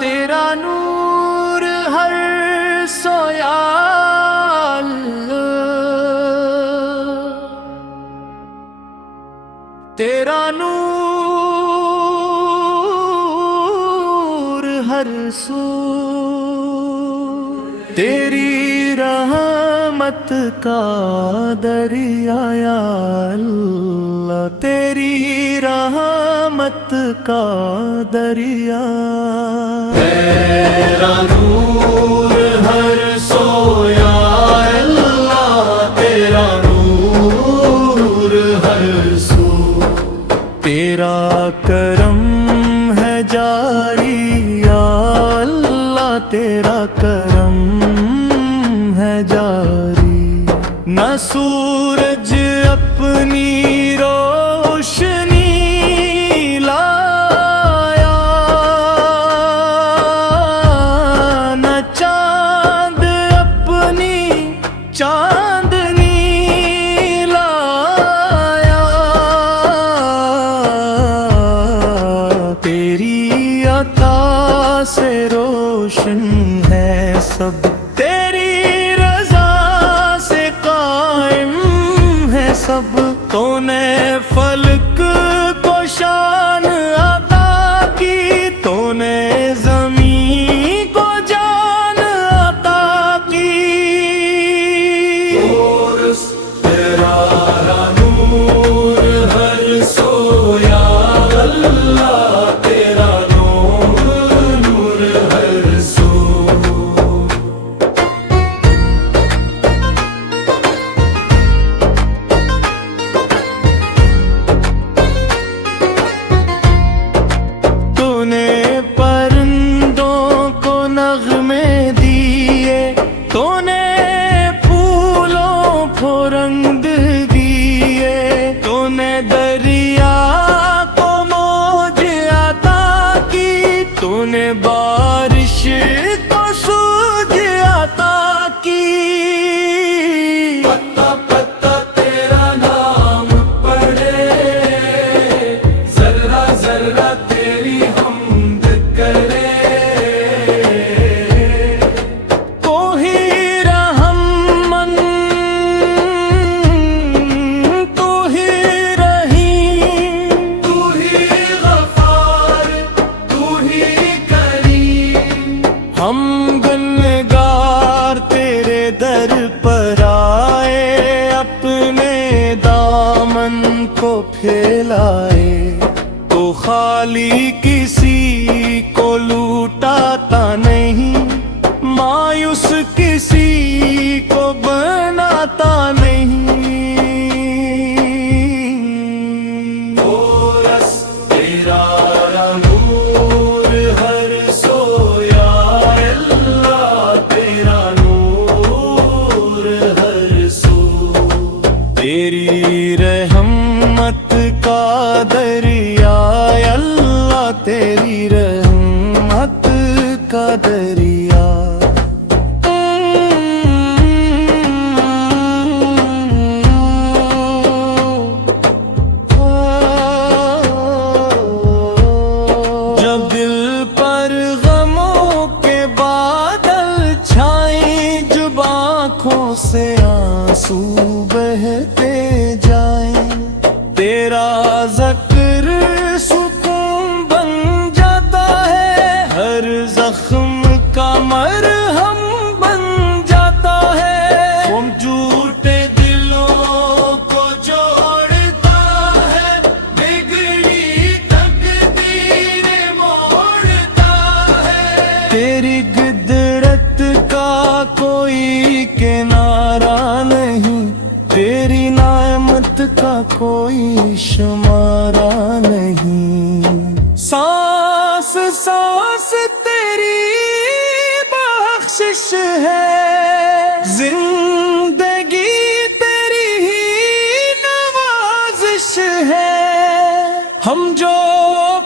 تیرا نور ہر سویا تیرا نور ہر سو تیری رحمت کا دریا یا اللہ تیری رحمت کا دریا تیرا نور ہر سو یا اللہ تیرا نور ہر سو تیرا کرم ہے جاری یا اللہ تیرا کرم ہے جاری نہ سورج اپنی روشنی لایا نہ چاند اپنی چاندنی لایا تیری عطا سے روشن ہے سب تیری رضا سے قائم ہے سب تو نے فلک کو شان عطا کی تو نے زمین کو جان عطا کی اور تیرا نور ہر سو یا اللہ تیرا نور ہر سو پرندوں کو نغمے دیے تو نے پھولوں کو رنگ دیے تو نے دریا کو موج عطا کی تو نے بارش کو سوج عطا کی پتا پتا تیرا نام پڑھے ذرہ ذرہ تیری حمد کرے تو ہی رحمن تو ہی رحیم تو ہی غفار تو ہی کریم ہم گنہگار تیرے در پر آئے اپنے دامن کو پھیلائے تو خالی کسی کو لوٹاتا نہیں مایوس کسی کو بناتا نہیں بورس تیرا نور ہر سو یا اللہ تیرا نور ہر سو تیری رحمت کا دریا اللہ تیری رحمت کا دریا جب دل پر غموں کے بادل چھائیں جب آنکھوں سے آنسو بہتے جائیں تیرا ذکر سکون بن جاتا ہے ہر زخم کا مرہم بن جاتا ہے وہ جھوٹے دلوں کو جوڑتا ہے بگڑی تقدیر موڑتا ہے تیری قدرت کا کوئی کنارہ نہیں تیری نعمت کا کوئی شمارہ نہیں سانس سانس تیری بخشش ہے زندگی تیری ہی نوازش ہے ہم جو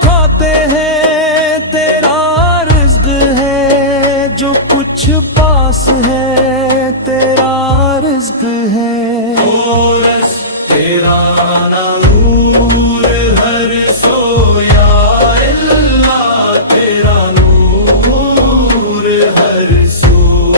کھاتے ہیں تیرا رزق ہے، جو کچھ پاس ہے تیرا رزق ہے، رس تیرا نور ہر سو یا اللہ، تیرا نور ہر سو،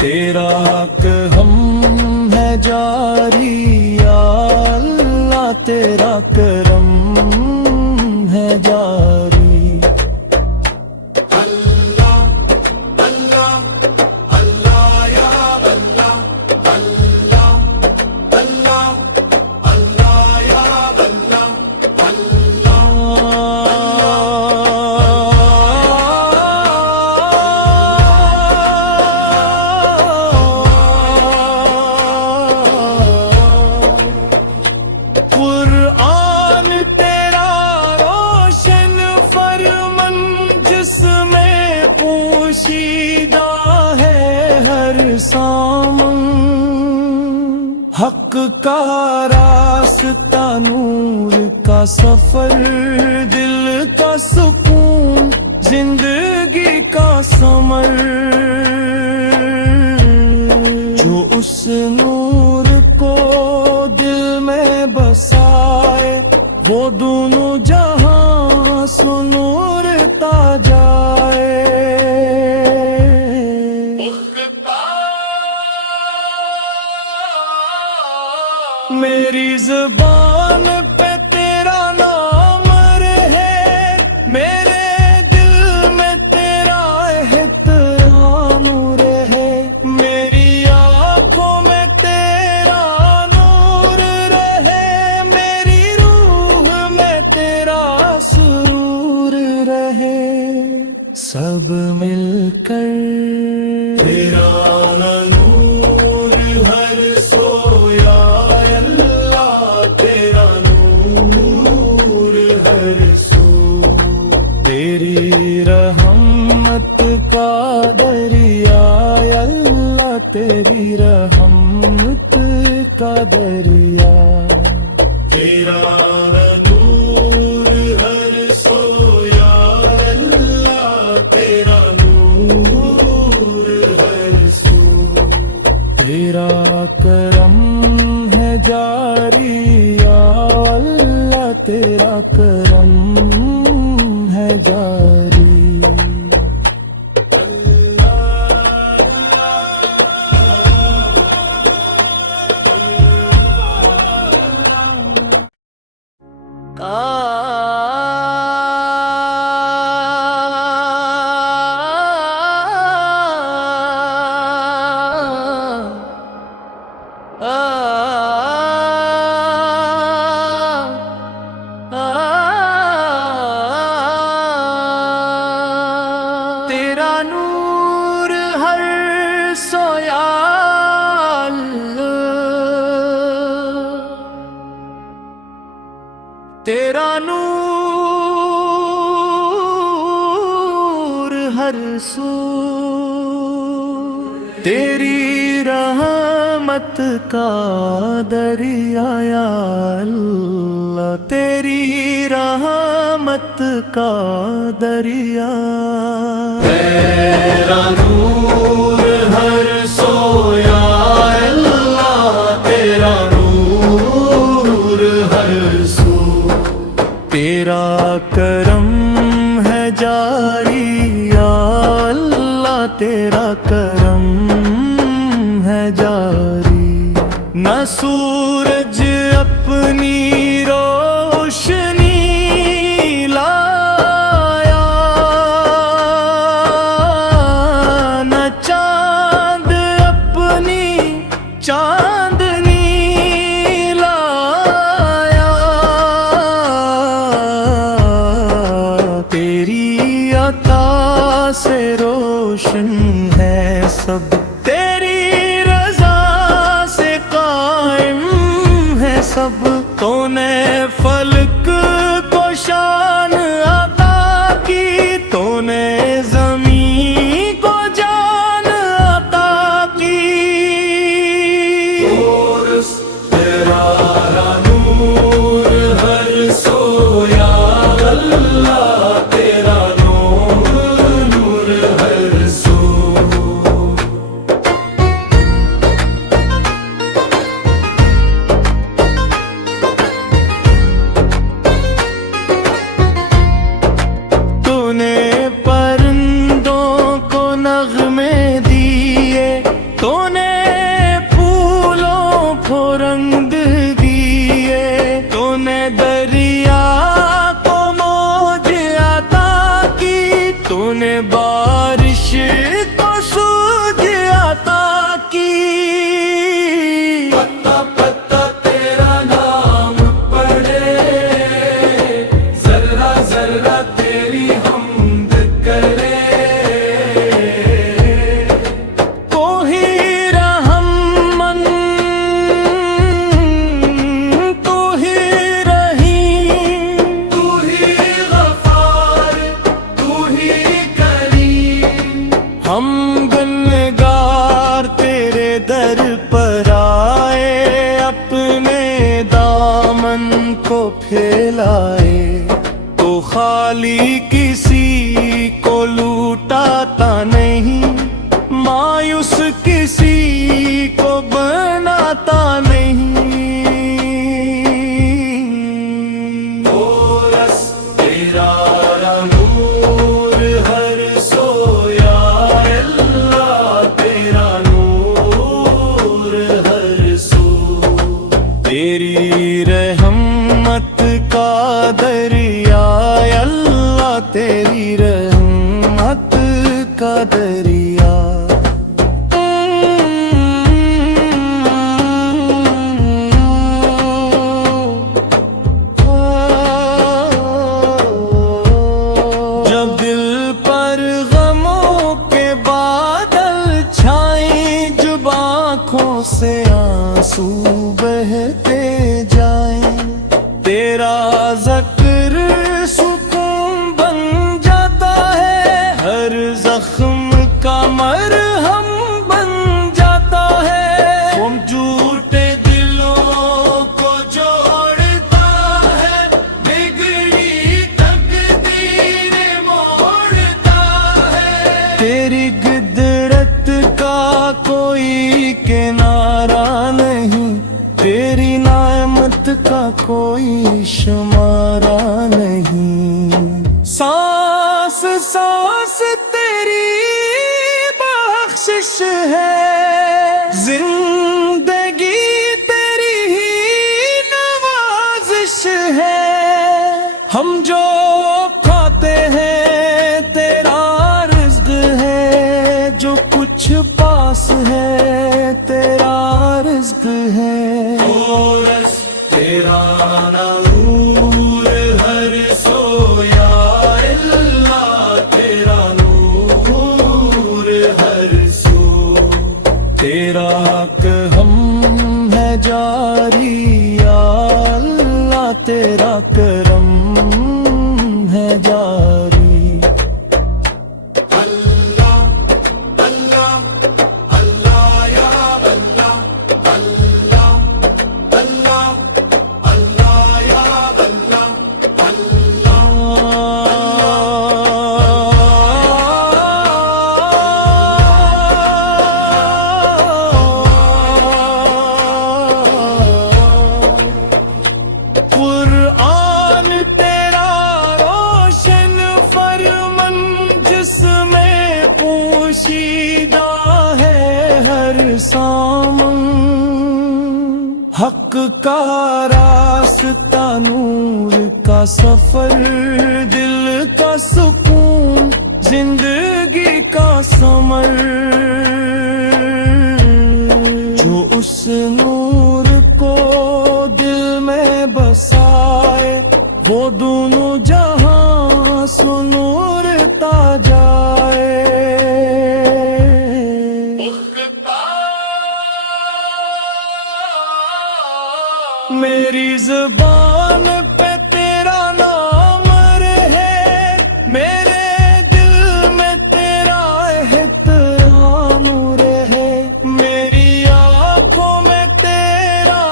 تیرا کرم ہے جاری یا اللہ، تیرا کرم ہے جاری۔ اللہ اللہ اللہ یا اللہ، اللہ اللہ اللہ یا اللہ، قرآن تیرا روشن فرمان، جس میں پوشیدہ ہے ہر سامان، حق کا راستہ نور کا سفر، دل کا سکون زندگی کا ثمر، جو اس نور کو دل میں بسائے، وہ دونوں جہاں سنورتا جائے۔ میری زبان پہ تیرا نام رہے، میرے دل میں تیرا احترام رہے، میری آنکھوں میں تیرا نور رہے، میری روح میں تیرا سرور رہے، سب مل کر تیرا نور ہر سو یا اللہ، تیرا نور ہر سو، تیری رحمت کا دریا یا اللہ، تیری رحمت کا دریا، تیرا نور ہر سو یا اللہ، تیرا نور ہر سو، تیرا کرم ہے جاری یا اللہ، تیرا کرم ہے جاری۔ تیرا نور ہر سویا تیرا نور ہر سو، تیری رحمت کا دریا یا اللہ، تیری رحمت کا دریا، تیرا نور ہر سو یا اللہ، تیرا نور ہر سو، تیرا کرم ہے جاری یا اللہ، تیرا کرم ہے جاری، نہ سورج اپنی روشنی لایا، نہ چاند اپنی چاندنی لایا، تیری عطا سے روشن ہے سب، تیری رضا سے قائم ہے سب، تو نے فلک کو شان عطا کی، تو نے زمین کو جان عطا کی، تیرا نور ہر سو کو پھیلائے تو خالی کسی کو لوٹاتا نہیں، مایوس کسی کو بناتا نہیں۔ کورس تیرا نور ہر سو، یا اللہ تیرا نور ہر سو، تیری رحمت کا دریا، یا اللہ تیری رحمت کا دریا۔ جب دل پر غموں کے بادل چھائیں، جب آنکھوں سے آنسو بہتے جائیں، تیرا ذکر سکون بن جاتا ہے، ہر زخم کا مرہم بن جاتا ہے۔ وہ جھوٹے دلوں کو جوڑتا ہے، بگڑی تقدیریں موڑتا ہے، تیری قدرت کا کوئی کنارہ نہیں، تیری نعمت کا کوئی شمارہ نہیں۔ سانس سانس تیری بخشش ہے، زندگی تیری ہی نوازش ہے، ہم جو کھاتے ہیں تیرا رزق ہے، جو کچھ پاس ہے تیرا رزق ہے۔ کورس تیرا نور ہر سو، یا اللہ تیرا نور ہر سو، تیرا کرم ہے جاری، یا اللہ تیرا کرم ہے جاری۔ اللہ اللہ اللہ یا اللہ، اللہ اللہ اللہ یا اللہ، قرآن تیرا روشن فرمان، جس میں پوشیدہ ہے ہر سامان، حق کا راستہ، نور کا سفر، دل کا سکون، زندگی کا ثمر، جو اس نور کو دل میں بسائے، وہ دونوں جہاں سنورتا جائے۔ میری زبان پہ تیرا نام رہے، میرے دل میں تیرا احترام رہے، میری آنکھوں میں تیرا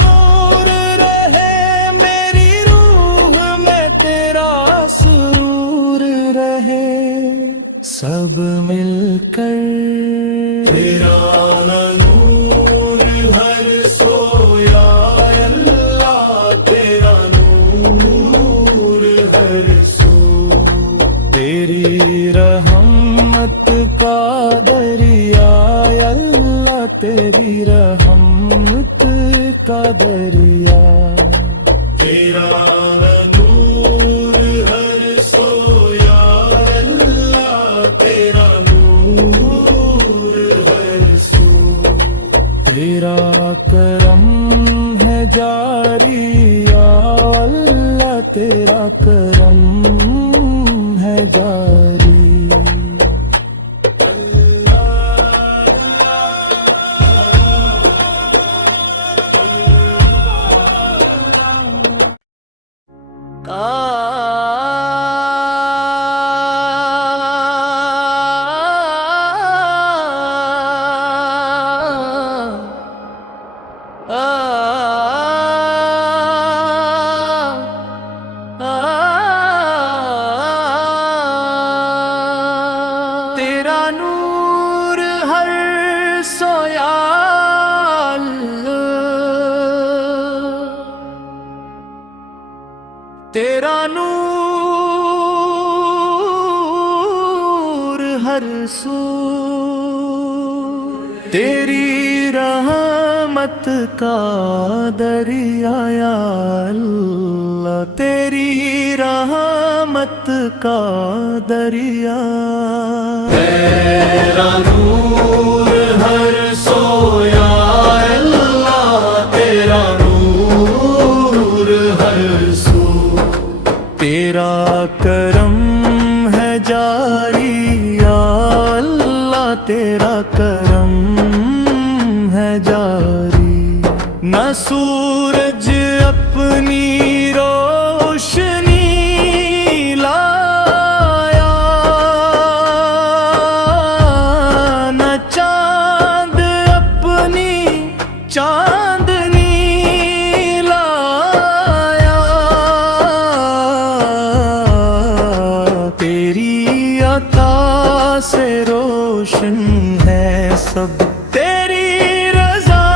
نور رہے، میری روح میں تیرا سرور رہے، سب مل کر تیرا نور ہر سو، یا اللہ تیرا نور ہر سو، تیری رحمت کا دریا، یا اللہ تیری رحمت کا دریا، تیرا نور ہر سو، یا اللہ تیرا نور ہر سو، تیرا کرم ہے جاری، یا اللہ تیرا کرم ہے جاری۔ تیرا نور ہر سو، تیری رحمت کا دریا یا اللہ، تیری رحمت کا دریا. تیرا نور ہر سو یا اللہ، تیرا نور ہر سو، تیرا کرم ہے جاری یا اللہ، تیرا کرم ہے جاری. نہ سورج اپنی روشنی لایا، نہ چاند اپنی چاندنی لایا. تیری عطا سے روشن ہے سب، تیری رضا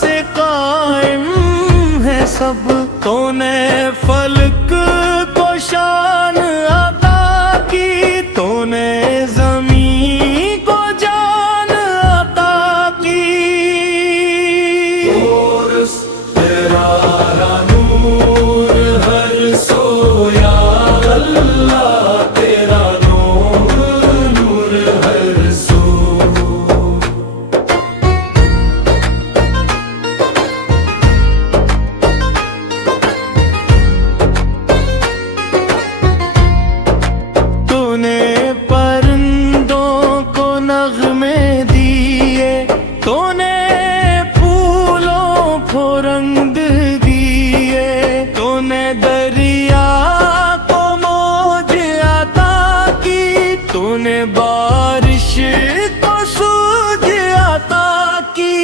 سے قائم ہے سب. تو نے فلک کو شان عطا کی، تو نے زمین کو جان عطا کی. تیرا نور ہر سو یا اللہ، تیرا نور ہر سو. تو نے پرندوں کو نغمے دیے، تو نے پھولوں کو رنگ دیے، تو نے دریا کو موج عطا کی، تو نے بارش کو سوج عطا کی.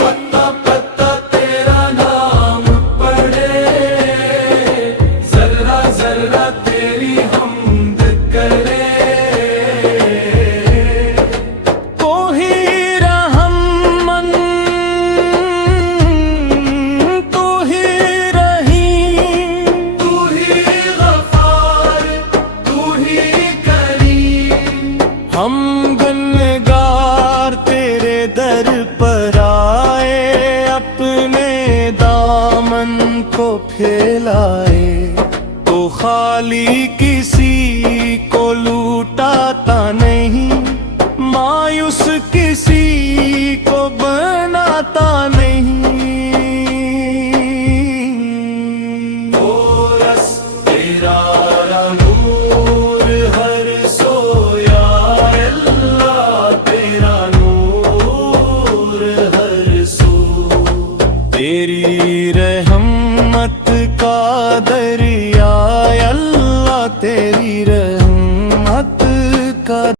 پتا پتا تیرا نام پڑھے، ذرہ ذرہ تیری حمد کرے. کوئی رحم من، تو ہی رحیم، تو ہی غفار، تو ہی کریم. ہم گنہگار تیرے در پر آئے، اپنے دامن کو پھیلائے. تو خالی کی